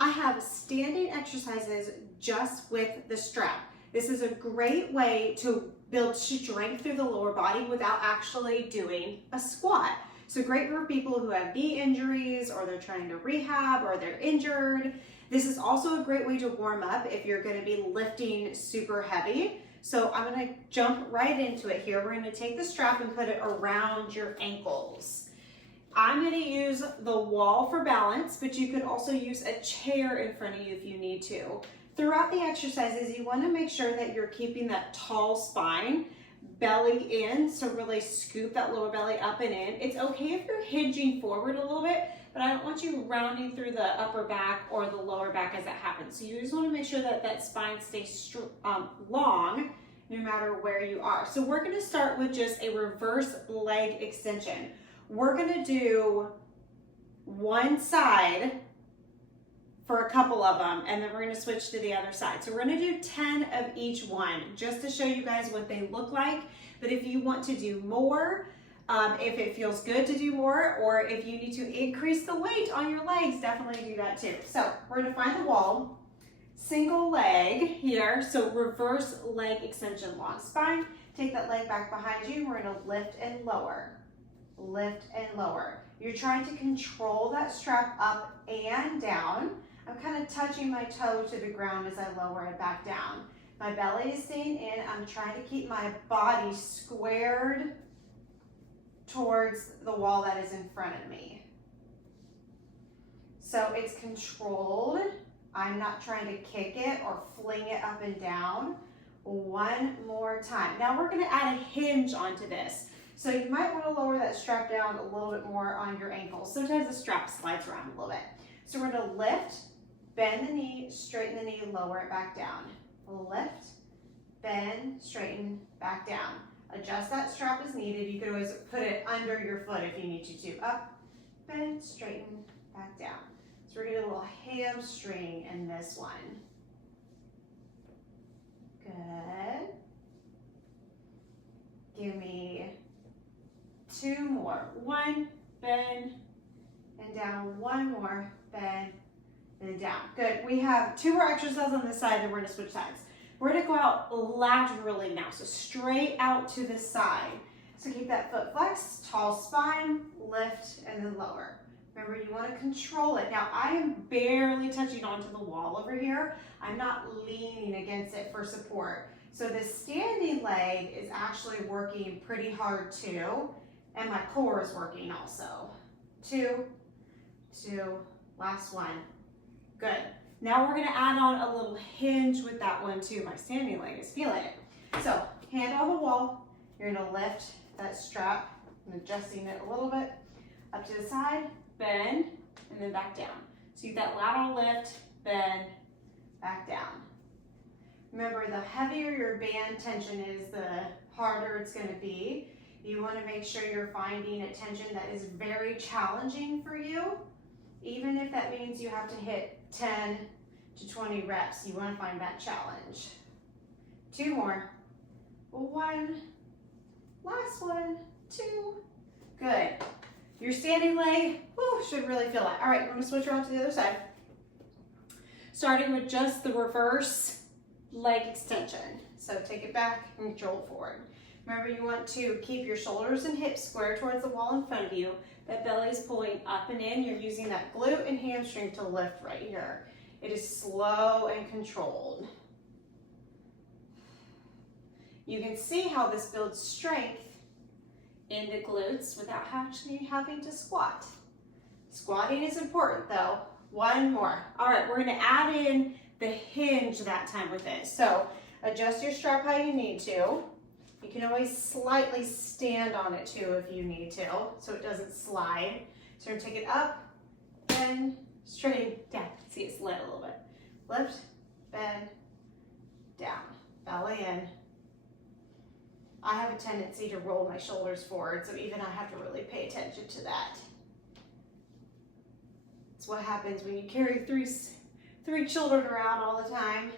I have standing exercises just with the strap. This is a great way to build strength through the lower body without actually doing a squat. So great for people who have knee injuries or they're trying to rehab or they're injured. This is also a great way to warm up if you're going to be lifting super heavy. So I'm going to jump right into it here. We're going to take the strap and put it around your ankles. I'm going to use the wall for balance, but you could also use a chair in front of you if you need to. Throughout the exercises, you want to make sure that you're keeping that tall spine, belly in, so really scoop that lower belly up and in. It's okay if you're hinging forward a little bit, but I don't want you rounding through the upper back or the lower back as that happens. So you just want to make sure that that spine stays long no matter where you are. So we're going to start with just a reverse leg extension. We're going to do one side for a couple of them, and then we're going to switch to the other side. So we're going to do 10 of each one just to show you guys what they look like. But if you want to do more, if it feels good to do more, or if you need to increase the weight on your legs, definitely do that too. So we're going to find the wall, single leg here, so reverse leg extension, long spine. Take that leg back behind you. We're going to lift and lower, lift and lower. You're trying to control that strap up and down. I'm kind of touching my toe to the ground as I lower it back down. My belly is staying in. I'm trying to keep my body squared towards the wall that is in front of me. So it's controlled. I'm not trying to kick it or fling it up and down. One more time. Now we're going to add a hinge onto this. So you might want to lower that strap down a little bit more on your ankles. Sometimes the strap slides around a little bit. So we're going to lift, bend the knee, straighten the knee, lower it back down. Lift, bend, straighten, back down. Adjust that strap as needed. You could always put it under your foot if you need to. Up, bend, straighten, back down. So we're going to do a little hamstring in this one. Good. Give me 2 more. 1, bend, and down. 1 more, bend, and down. Good. We have 2 more exercises on this side, then we're going to switch sides. We're going to go out laterally now, so straight out to the side. So keep that foot flexed, tall spine, lift, and then lower. Remember, you want to control it. Now, I am barely touching onto the wall over here. I'm not leaning against it for support. So this standing leg is actually working pretty hard too, and my core is working also. 2, 2, last one. Good. Now we're going to add on a little hinge with that one too. My standing leg is feeling it. So hand on the wall. You're going to lift that strap and adjusting it a little bit up to the side, bend, and then back down. So you get that lateral lift, bend, back down. Remember, the heavier your band tension is, the harder it's going to be. You want to make sure you're finding a tension that is very challenging for you. Even if that means you have to hit 10 to 20 reps, you want to find that challenge. 2 more. 1, last one, 2. Good. Your standing leg, should really feel that. All right, we're going to switch around to the other side. Starting with just the reverse leg extension. So take it back and control it forward. Remember, you want to keep your shoulders and hips square towards the wall in front of you. That belly is pulling up and in. You're using that glute and hamstring to lift right here. It is slow and controlled. You can see how this builds strength in the glutes without actually having to squat. Squatting is important though. 1 more. All right, we're going to add in the hinge that time with this. So adjust your strap how you need to. You can always slightly stand on it too if you need to, so it doesn't slide. So we're going to take it up, bend, straighten, down. See, it slid a little bit. Lift, bend, down, belly in. I have a tendency to roll my shoulders forward, so even I have to really pay attention to that. It's what happens when you carry three children around all the time.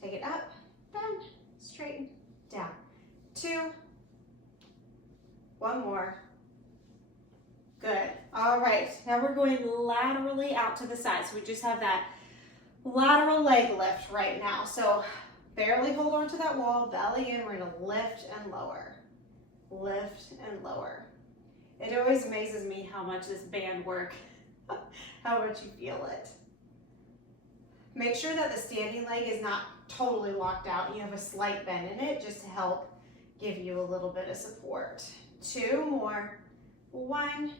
Take it up, bend, straighten, down. 2, 1 more. Good. All right, now we're going laterally out to the side. So we just have that lateral leg lift right now. So barely hold on to that wall, belly in, we're gonna lift and lower. Lift and lower. It always amazes me how much this band work, how much you feel it. Make sure that the standing leg is not totally locked out. You have a slight bend in it just to help give you a little bit of support. 2 more. 1,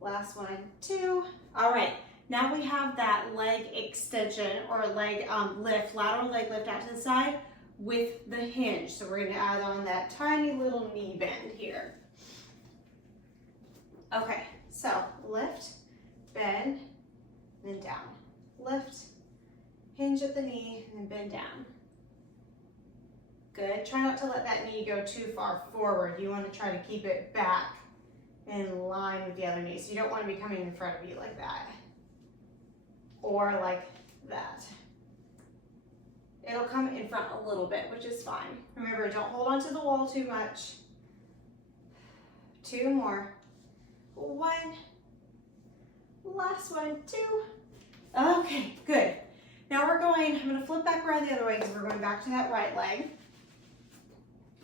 last one, 2. All right, now we have that leg extension or leg lift, lateral leg lift out to the side with the hinge. So we're gonna add on that tiny little knee bend here. Okay, so lift, bend, then down. Lift, hinge at the knee, and then bend down. Good. Try not to let that knee go too far forward. You want to try to keep it back in line with the other knee. So you don't want to be coming in front of you like that. Or like that. It'll come in front a little bit, which is fine. Remember, don't hold on to the wall too much. 2 more. 1. Last one, 2. Okay, good. Now we're going, I'm gonna flip back around the other way because we're going back to that right leg.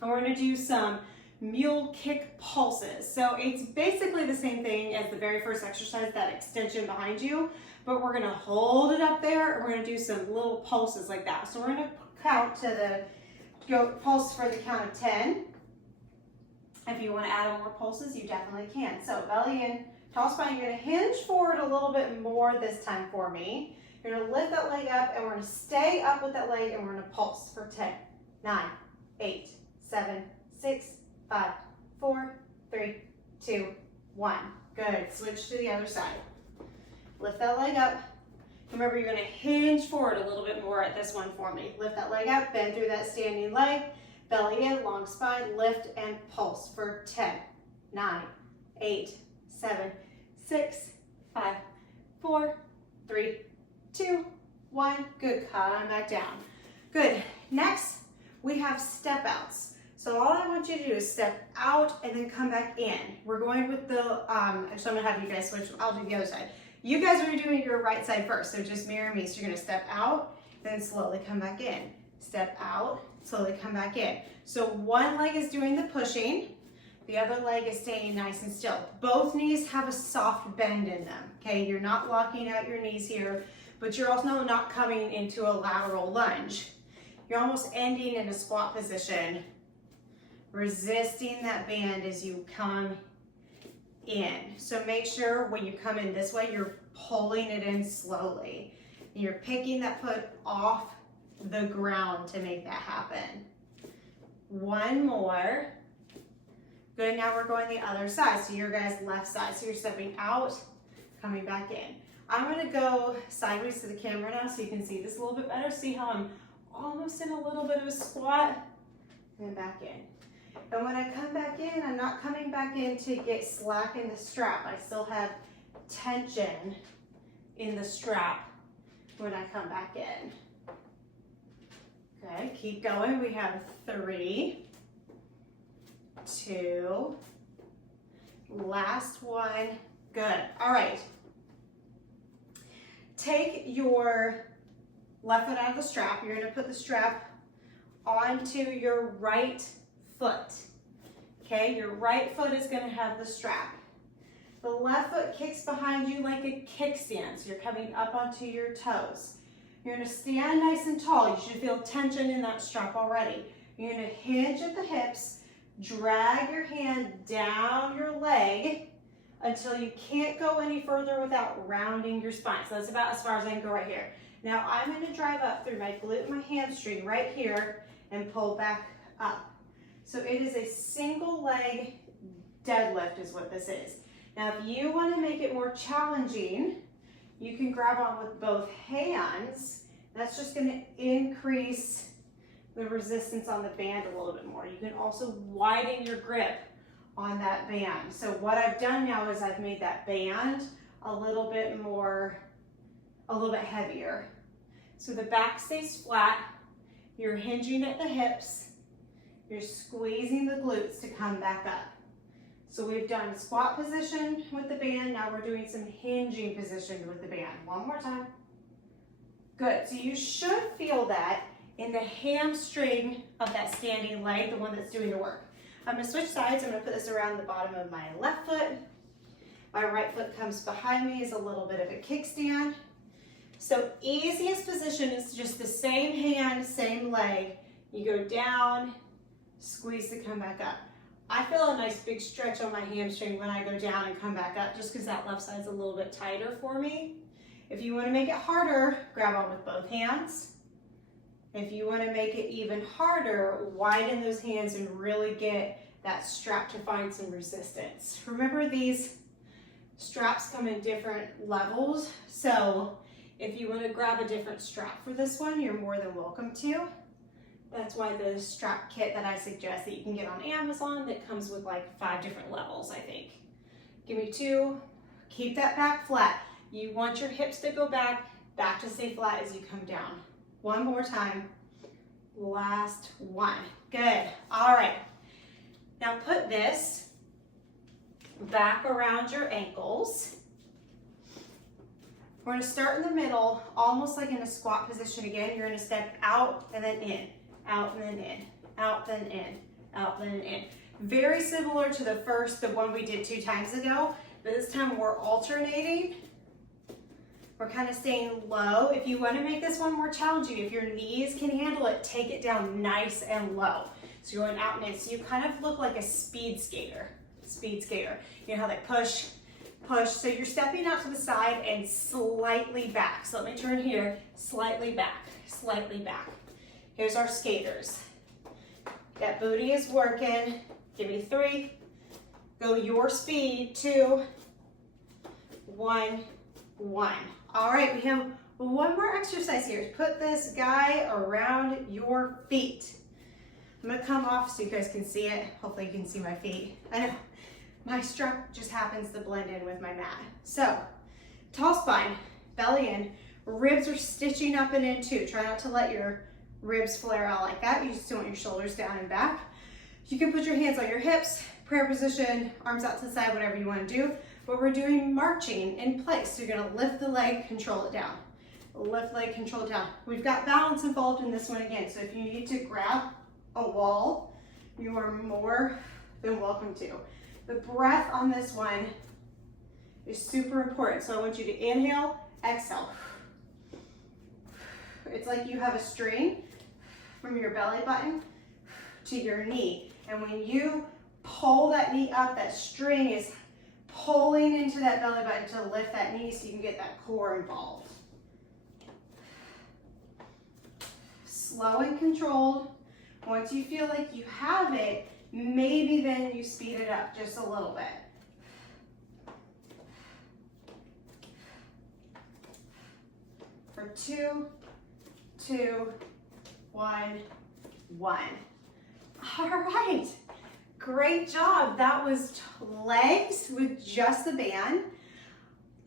And we're gonna do some mule kick pulses. So it's basically the same thing as the very first exercise, that extension behind you, but we're gonna hold it up there and we're gonna do some little pulses like that. So we're gonna count to pulse for the count of 10. If you wanna add on more pulses, you definitely can. So belly in, tall spine, you're gonna hinge forward a little bit more this time for me. You're gonna lift that leg up and we're gonna stay up with that leg and we're gonna pulse for 10, 9, 8, 7, 6, 5, 4, 3, 2, 1. Good, switch to the other side. Lift that leg up. Remember, you're gonna hinge forward a little bit more at this one for me. Lift that leg up, bend through that standing leg, belly in, long spine, lift and pulse for 10, 9, 8, 7, 6, 5, 4, 3, 2, 1. Good, come back down. Good, next we have step outs. So all I want you to do is step out and then come back in. We're going with the, so I'm gonna have you guys switch, I'll do the other side. You guys are doing your right side first, so just mirror me. So you're gonna step out, then slowly come back in. Step out, slowly come back in. So one leg is doing the pushing, the other leg is staying nice and still. Both knees have a soft bend in them, okay? You're not locking out your knees here, but you're also not coming into a lateral lunge. You're almost ending in a squat position, resisting that band as you come in. So make sure when you come in this way, you're pulling it in slowly. You're picking that foot off the ground to make that happen. 1 more. Good, now we're going the other side. So your guys' left side. So you're stepping out, coming back in. I'm gonna go sideways to the camera now so you can see this a little bit better. See how I'm almost in a little bit of a squat, and back in. And when I come back in, I'm not coming back in to get slack in the strap. I still have tension in the strap when I come back in. Okay, keep going. We have 3, 2, last one. Good. All right. Take your left foot out of the strap. You're going to put the strap onto your right foot. Okay, your right foot is going to have the strap. The left foot kicks behind you like a kickstand, so you're coming up onto your toes. You're going to stand nice and tall. You should feel tension in that strap already. You're going to hinge at the hips, drag your hand down your leg until you can't go any further without rounding your spine. So that's about as far as I can go right here. Now I'm going to drive up through my glute and my hamstring right here and pull back up. So it is a single leg deadlift is what this is. Now if you want to make it more challenging, you can grab on with both hands. That's just going to increase the resistance on the band a little bit more. You can also widen your grip on that band. So what I've done now is I've made that band a little bit heavier. So the back stays flat, you're hinging at the hips, you're squeezing the glutes to come back up. So we've done squat position with the band. Now we're doing some hinging position with the band. One more time. Good. So you should feel that in the hamstring of that standing leg, the one that's doing the work. I'm going to switch sides. I'm going to put this around the bottom of my left foot. My right foot comes behind me as a little bit of a kickstand. So easiest position is just the same hand, same leg. You go down, squeeze to come back up. I feel a nice big stretch on my hamstring when I go down and come back up just because that left side's a little bit tighter for me. If you want to make it harder, grab on with both hands. If you want to make it even harder, widen those hands and really get that strap to find some resistance. Remember, these straps come in different levels, so if you want to grab a different strap for this one, you're more than welcome to. That's why the strap kit that I suggest that you can get on Amazon that comes with like 5 different levels, I think. Give me 2. Keep that back flat. You want your hips to go back to stay flat as you come down. One more time. Last one. Good. All right. Now put this back around your ankles. We're going to start in the middle, almost like in a squat position again. You're going to step out and then in. Out and then in, out then in, out then in. Very similar to the one we did 2 times ago, but this time we're alternating. We're kind of staying low. If you want to make this one more challenging, if your knees can handle it, take it down nice and low. So you're going out and in. So you kind of look like a speed skater. Speed skater. You know how they push, push. So you're stepping out to the side and slightly back. So let me turn here, slightly back, slightly back. Here's our skaters. That booty is working. Give me 3. Go your speed. 2, 1, 1. All right, we have one more exercise here. Put this guy around your feet. I'm gonna come off so you guys can see it. Hopefully you can see my feet. I know my strap just happens to blend in with my mat. So, tall spine, belly in, ribs are stitching up and in too. Try not to let your ribs flare out like that. You just don't want your shoulders down and back. You can put your hands on your hips, prayer position, arms out to the side, whatever you want to do. But we're doing marching in place. So you're going to lift the leg, control it down. Lift leg, control it down. We've got balance involved in this one again. So if you need to grab a wall, you are more than welcome to. The breath on this one is super important. So I want you to inhale, exhale. It's like you have a string from your belly button to your knee. And when you pull that knee up, that string is pulling into that belly button to lift that knee so you can get that core involved. Slow and controlled. Once you feel like you have it, maybe then you speed it up just a little bit. For 2, 2, 1, 1. All right, great job. That was legs with just the band.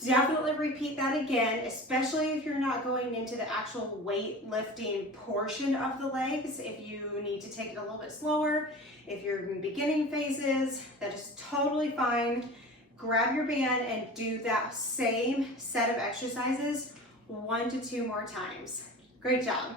Definitely repeat that again, especially if you're not going into the actual weight lifting portion of the legs. If you need to take it a little bit slower, if you're in beginning phases, that is totally fine. Grab your band and do that same set of exercises 1 to 2 more times. Great job.